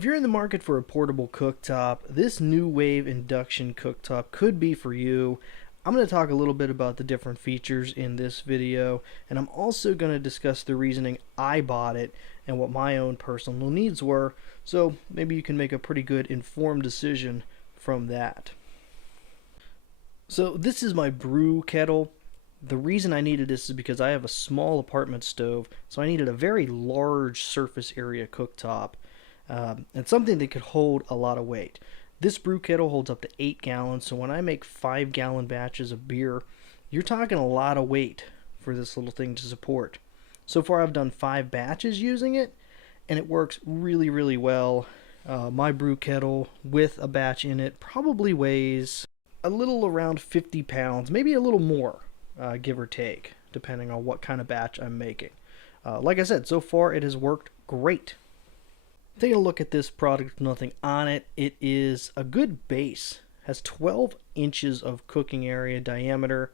If you're in the market for a portable cooktop, this Nuwave Induction Cooktop could be for you. I'm going to talk a little bit about the different features in this video, and I'm also going to discuss the reasoning I bought it and what my own personal needs were, so maybe you can make a pretty good informed decision from that. So this is my brew kettle. The reason I needed this is because I have a small apartment stove, so I needed a very large surface area cooktop. And something that could hold a lot of weight. This brew kettle holds up to 8 gallons, so when I make 5-gallon batches of beer, you're talking a lot of weight for this little thing to support. So far I've done 5 batches using it, and it works really well. My brew kettle with a batch in it probably weighs a little around 50 pounds, maybe a little more, give or take, depending on what kind of batch I'm making. Like I said, so far it has worked great. Taking a look at this product with nothing on it, it is a good base. Has 12 inches of cooking area diameter,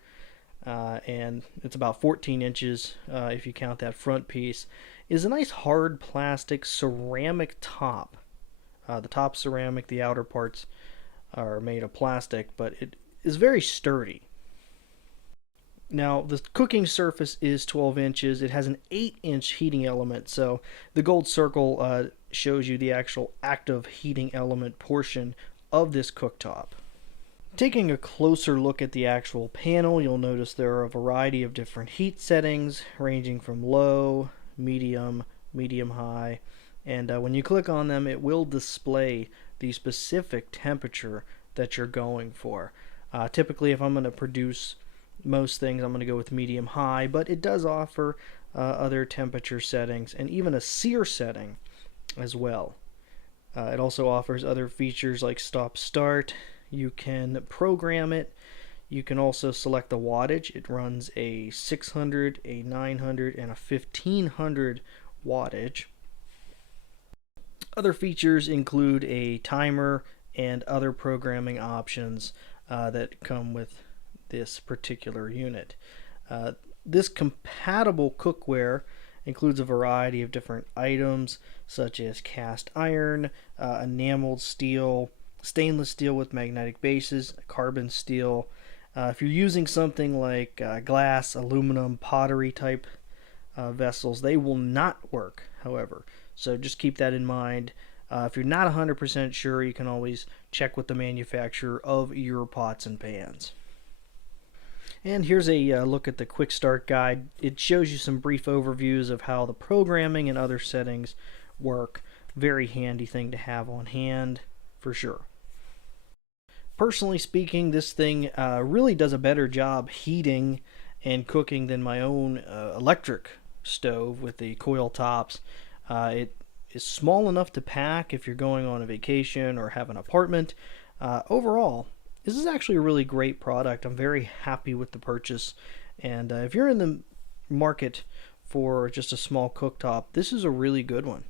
and it's about 14 inches if you count that front piece. It is a nice hard plastic ceramic top. The top ceramic, the outer parts are made of plastic, but it is very sturdy. Now, the cooking surface is 12 inches. It has an 8-inch heating element, so the gold circle shows you the actual active heating element portion of this cooktop. Taking a closer look at the actual panel, you'll notice there are a variety of different heat settings, ranging from low, medium, medium-high, and when you click on them, it will display the specific temperature that you're going for. Typically, if I'm going to produce most things, I'm going to go with medium high, but it does offer other temperature settings and even a sear setting as well. It also offers other features like stop start. You can program it. You can also select the wattage. It runs a 600, a 900, and a 1500 wattage. Other features include a timer and other programming options that come with this particular unit. This compatible cookware includes a variety of different items such as cast iron, enameled steel, stainless steel with magnetic bases, carbon steel. If you're using something like glass, aluminum, pottery type vessels, they will not work, however. So just keep that in mind. If you're not 100% sure, you can always check with the manufacturer of your pots and pans. And here's a look at the quick start guide. It shows you some brief overviews of how the programming and other settings work. Very handy thing to have on hand for sure. Personally speaking, this thing really does a better job heating and cooking than my own electric stove with the coil tops. It is small enough to pack if you're going on a vacation or have an apartment. Overall, this is actually a really great product. I'm very happy with the purchase, and if you're in the market for just a small cooktop, this is a really good one.